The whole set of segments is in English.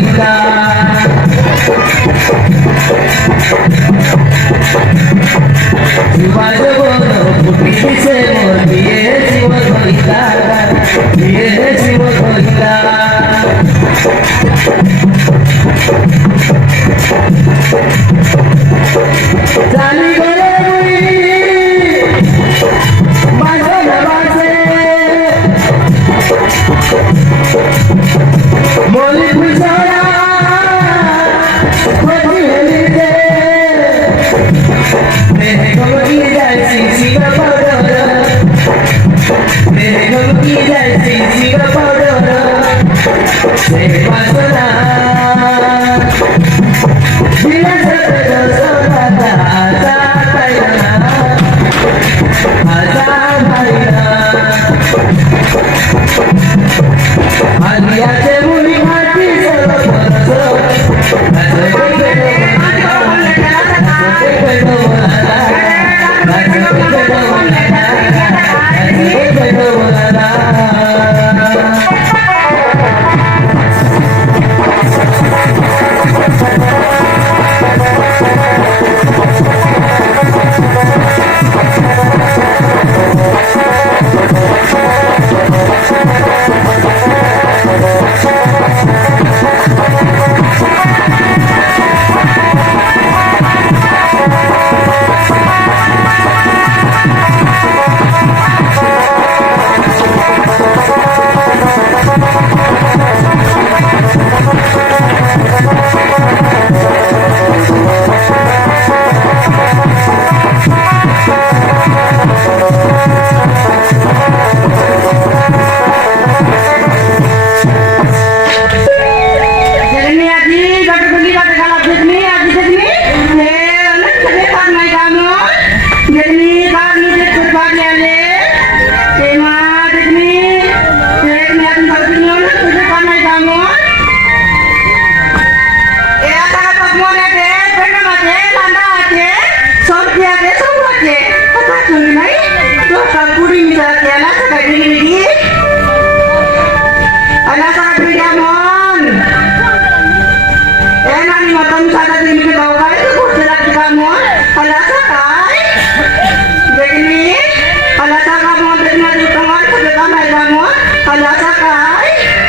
ধরিতা জীবা জগত ফুটি দিছে মোর দিয়ে জীব ধরিতা দিয়ে জীব ধরিতা জানি গরে বাজে বাজে মলি পুজরা খোঁজি হেলি দে মেরে গমকি যাইছি শিবা পাউডার মেরে গমকি যাইছি শিবা পাউডার সে বাসনা বিনা সতে দোসনা আজা পাইনা আজা পাইনা আলিয়াতে মুনি ঘাটি সরো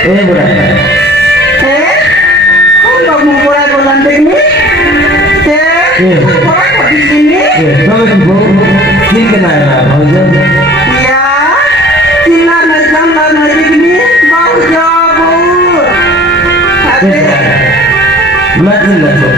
Eh, bukan. Kalau mau mulai bulan ini, mulai di sini. Kalau ibu, ini kenapa? Baunya? Ya, Cina najam dan ini bau jauh. Ada. Macam mana?